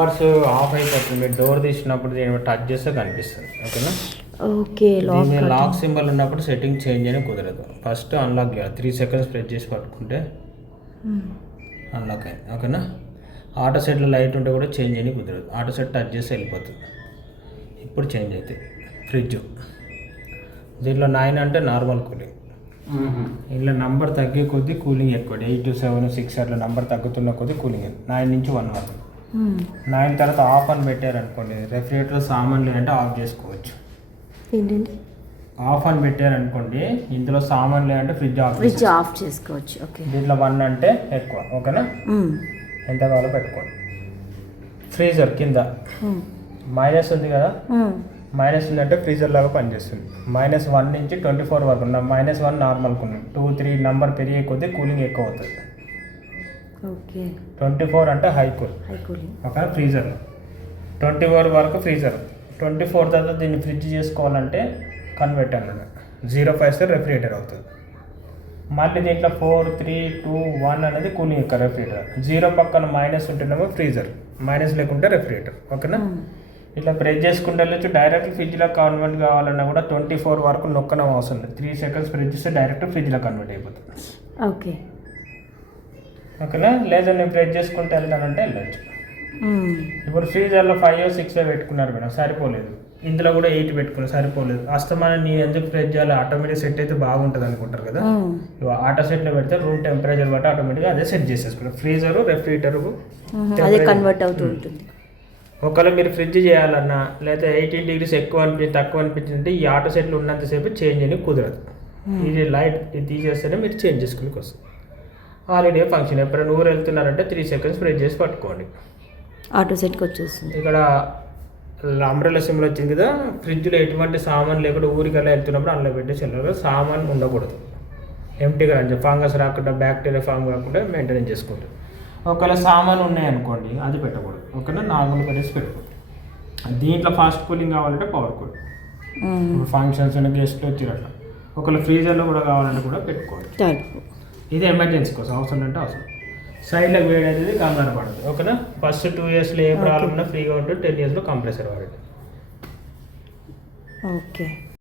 Bumpers of అయిపోతుంది. మీరు door తీసినప్పుడు దీన్ని టచ్ చేస్తే కనిపిస్తుంది. ఓకేనా. ఓకే. లాక్ సింబల్ ఉన్నప్పుడు సెట్టింగ్ చేంజ్ అని కుదరదు. ఫస్ట్ అన్లాక్ చేయాలి. 3 సెకండ్స్ ప్రెస్ చేసి పట్టుకుంటే అన్లాక్ అయింది. ఓకేనా. ఆటో సెట్లో లైట్ ఉంటే కూడా చేంజ్ అని కుదరదు. ఆటో సెట్ టచ్ చేసి వెళ్ళిపోతుంది. ఇప్పుడు చేంజ్ అవుతుంది. ఫ్రిడ్జ్ దీంట్లో 9 అంటే నార్మల్ కూలింగ్. ఇంట్లో నంబర్ తగ్గే కొద్దీ కూలింగ్ ఎక్కువ. 8 7 6 అట్లా నంబర్ తగ్గుతున్న కొద్దీ కూలింగ్ 9 నుంచి 1 వరకు. 9 తర్వాత ఆఫ్ అని పెట్టారనుకోండి, రెఫ్రిజిరేటర్ సామాన్లు అంటే ఆఫ్ చేసుకోవచ్చు. ఏంటండి ఆఫ్ అని పెట్టారనుకోండి, ఇందులో సామాన్లు అంటే ఫ్రిడ్జ్ ఆఫ్ చేసుకోవచ్చు. ఓకే. దీంట్లో 1 అంటే ఎక్కువ. ఓకేనా. ఎంత కావాలో పెట్టుకోండి. ఫ్రీజర్ కింద మైనస్ ఉంది కదా, మైనస్ ఉందంటే ఫ్రీజర్ లాగా పనిచేస్తుంది. -1 నుంచి 24 వరకు ఉన్న -1 నార్మల్ కూలింగ్. 2 3 నంబర్ పెరిగే కొద్దీ కూలింగ్ ఎక్కువ అవుతుంది. ఓకే. 24 అంటే హై కూలింగ్. ఓకే. ఫ్రీజర్ 24 వరకు ఫ్రీజర్. 24 తర్వాత దీన్ని ఫ్రిడ్జ్ చేసుకోవాలంటే కన్వర్ట్ అన్నది 0.5 ఇస్తే రెఫ్రిజిరేటర్ అవుతుంది. మళ్ళీ దీంట్లో 4 3 2 1 అనేది కూలింగ్ యొక్క రెఫ్రిజిరేటర్. 0 పక్కన మైనస్ ఉంటేనేమో ఫ్రీజర్, మైనస్ లేకుంటే రెఫ్రిజిరేటర్. ఓకేనా. ఇట్లా ప్రెస్ చేసుకుంటే వెళ్ళచ్చు. డైరెక్ట్ ఫ్రిడ్జ్లో కన్వర్ట్ కావాలన్నా కూడా 24 వరకు నొక్కడం అవసరం లేదు. 3 సెకండ్స్ ప్రెస్ చేస్తే డైరెక్ట్ ఫ్రిడ్జ్లో కన్వర్ట్ అయిపోతుంది. ఓకే. ఓకేనా. లేదా నేను ప్రెస్ చేసుకుంటే వెళ్తానంటే వెళ్ళచ్చు. ఇప్పుడు ఫ్రీజర్లో 5 6 పెట్టుకున్నారు మేడం, సరిపోలేదు. ఇందులో కూడా 8 పెట్టుకున్నారు, సరిపోలేదు. అస్తమానం నేను ఎందుకు ప్రెస్ చేయాలి, ఆటోమేటిక్ సెట్ అయితే బాగుంటుంది అనుకుంటారు కదా. ఆటో సెట్లో పెడితే రూమ్ టెంపరేచర్ బట్టి ఆటోమేటిక్గా అదే సెట్ చేసేసుకుంటారు. ఫ్రీజరు రెఫ్రిజిరేటర్ అదే కన్వర్ట్ అవుతూ ఉంటుంది. ఒకవేళ మీరు ఫ్రిడ్జ్ చేయాలన్నా లేదా 18 degrees ఎక్కువ అనిపించి తక్కువ అనిపించిందంటే ఈ ఆటో సెట్లు ఉన్నంతసేపు చేంజ్ అని కుదరదు. ఇది లైట్ ఇది తీసేస్తేనే మీరు చేంజ్ చేసుకుని వస్తుంది. ఆల్రెడీ ఫంక్షన్ ఎప్పుడైనా ఊరు వెళ్తున్నారంటే 3 సెకండ్స్ ప్రెస్ చేసి పట్టుకోండి, ఆటో సెట్కి వచ్చేస్తుంది. ఇక్కడ అంబ్రెల్లా సింబల్ వచ్చింది కదా. ఫ్రిడ్జ్లో ఎటువంటి సామాన్ లేకుండా ఊరికల్లా వెళ్తున్నప్పుడు అందులో పెట్టేసి వెళ్ళాలి. సామాన్ ఉండకూడదు, ఎంటీగా అని ఫంగస్ రాకుండా బ్యాక్టీరియా ఫామ్ కాకుండా మెయింటైన్ చేసుకుంటారు. ఒకవేళ సామాన్లు ఉన్నాయనుకోండి అది పెట్టకూడదు. ఓకేనా. నార్మల్ పెట్టేసి పెట్టుకోండి. దీంట్లో ఫాస్ట్ కూలింగ్ కావాలంటే పవర్ కూల్. ఫంక్షన్స్ గెస్ట్లు వచ్చినట్ల ఒకవేళ ఫ్రీజర్లో కూడా కావాలంటే కూడా పెట్టుకోవచ్చు. ఇది ఎమర్జెన్సీ కోసం, అవసరం అంటే అవసరం. సైడ్లో వేడి అనేది కంగారు పడుతుంది. ఓకేనా. ఫస్ట్ 2 yearsలో ఏ ప్రాబ్లం ఉన్నా ఫ్రీగా ఉంటుంది. 10 yearsలో కంప్రెసర్ వాడండి. ఓకే.